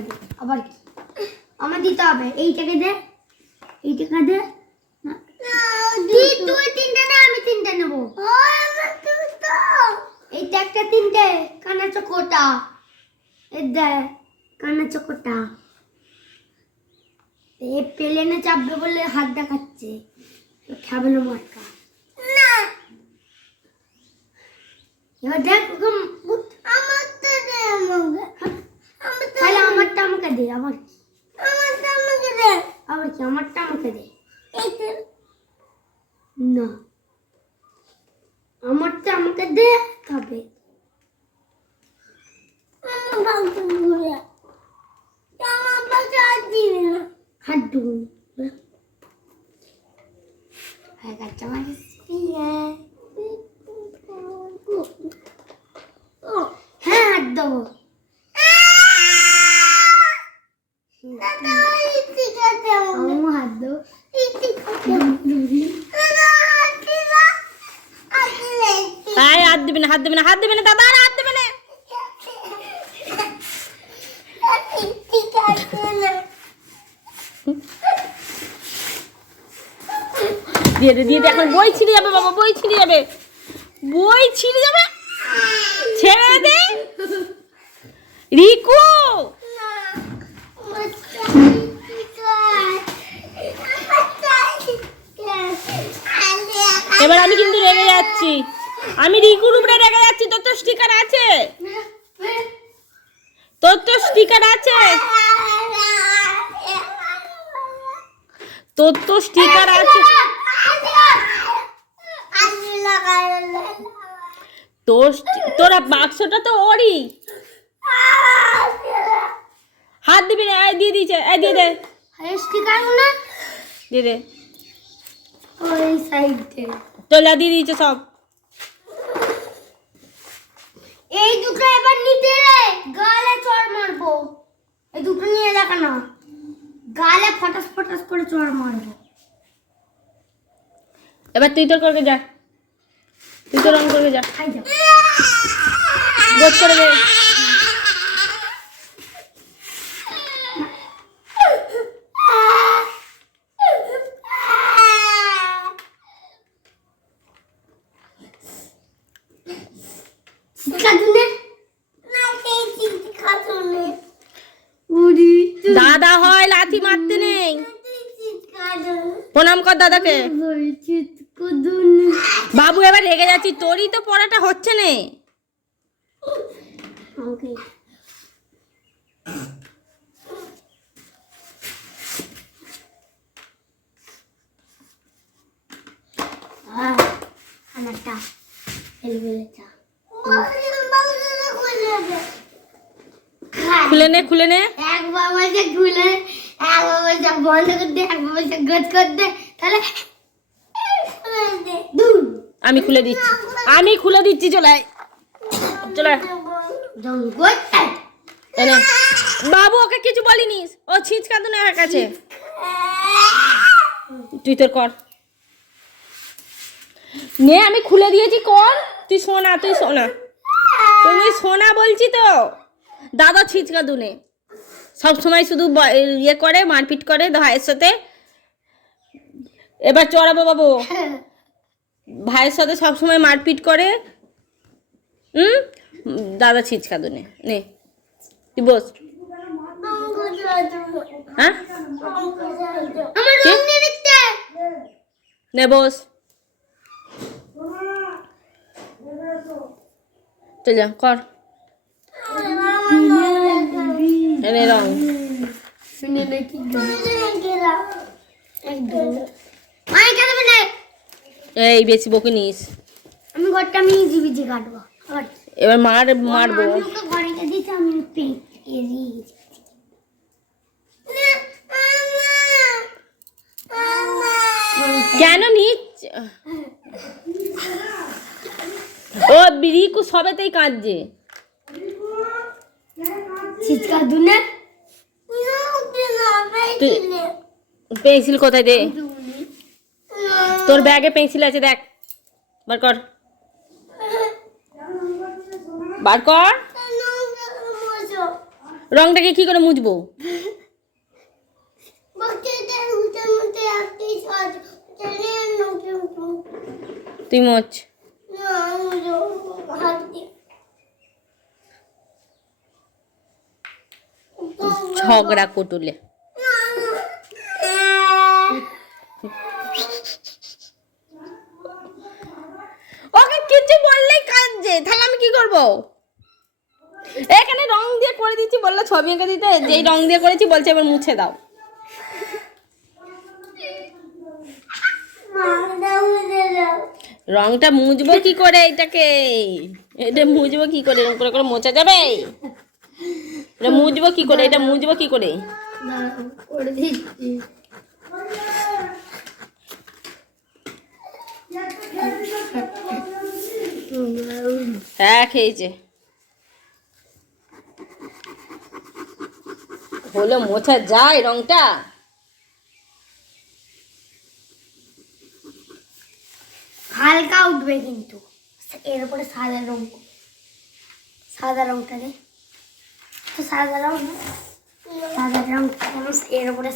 টাকা দে আবার কি? আমার দিতে হবে। এই টাকা দে। এই টাকা দে। তুই তুই তিনটে নে আমি তিনটে নেব। এইটা একটা তিনটে। কানা চকোটা। এ দে কানা চকোটা। এ প্লেনে চাপবে বলে হাত দেখাচ্ছে। তো খাবে মার্কা। না। এবার দেখ ওকে মুখ- আমারটা দে আমাকে তাহলে আমারটা আমাকে দে আবার আমারটা আমাকে দে। আবার কি? আমারটা আমাকে দে। না। আমারটা আমাকে দে তবে। হয়ে হ্যাঁ। হাত দেবো আমিও হাত দেবো আয় হাত দিবি না, হাত দিবি না, হাত দিবি না, দাদা, আর হাত দিবি না। দিয়ে দে দিয়ে দে, এখন বই ছিঁড়ে যাবে বাবা, বই ছিঁড়ে যাবে। বই ছিঁড়ে যাবে। ছেড়ে দে। রিকু। এবার আমি কিন্তু রেগে যাচ্ছি। আমি রিকুর উপরে রেগে যাচ্ছি, তোর তো স্টিকার আছে। তোর তো স্টিকার আছে। তোর তো স্টিকার আছে। তোর তোরা বাক্সটা তো ওরই হাত দিবি না এই এই দিয়ে দে স্টিকার না দিয়ে দে ওই সাইডে তোলা দিয়ে দিয়েছে সব এই দুটো এবার নিতে রে গালে চড় মারবো। এই দুটো নিয়ে দেখা না। গালে ফটাস ফটাস করে চড় মারবো। এবার তুই তোর করকে যা। তুই তোর রং করকে যা। খাই যাও গোছ করে দে। দাদা হয় লাথি মারতে নেই। প্রণাম কর দাদাকে। বাবু এবার রেগে যাচ্ছি। তোরই তো পড়াটা হচ্ছে না। খুলে নে খুলে নে। বাবাকে বন্ধ করে দে এক বাবাকে গজ করে দে তাহলে আমি খুলে দিচ্ছি। আমি খুলে দিচ্ছি চলে। চলে। বাবু ওকে কিছু বলিনি। ও ছিঁচকা দুনে এক কাছে। তুই তোর কর। নে আমি খুলে দিয়েছি কর। তুই শোনা তুই শোনা। তুমি শোনা বলছি তো। দাদা ছিচকা দুনে সব সময় শুধু ইয়ে করে মারপিট করে ভাইয়ের সাথে। এবার চড়াবো বাবু। ভাইয়ের সাথে সব সময় মারপিট করে। হুম? দাদা ছিচকা দুনে। নে। তুই বস। হ্যাঁ? নে বস। চল যা কর। এনে রং শুনে নাকি এই বেশি বকে নিস। আমি ঘরটা আমি জিবিজি কাটবো এবার মার মারবো। কেন নিচ? ও রিকু সবেতেই কাঁদছে। চিৎকার দুনে পেন্সিল কোথায় দে? তোর ব্যাগে পেন্সিল আছে, দেখ। বার কর। বার কর। রংটাকে কি করে মুছবো? তুই মোচ ঝগড়া কোটুলে। ওকে কিছু বললেই কাঁদছে। তাহলে আমি কি করব? এখানে রং দিয়ে করে দিচ্ছি বলল, ছবি এঁকে দিতে। যেই রং দিয়ে করেছি, বলছে এবার মুছে দাও। রংটা মুছবো কি করে এটাকে? এটা মুছবো কি করে? এরকম করে করে মোছা যাবে? এটা মুছবো কি করে? এটা মুছবো কি করে? হ্যাঁ খেয়েছে। হলো মোছা যায় রংটা। হালকা উঠবে কিন্তু। এর উপরে সাদা রং সাদা রংটা দে তো সাদা রং সাদা রং এর উপরে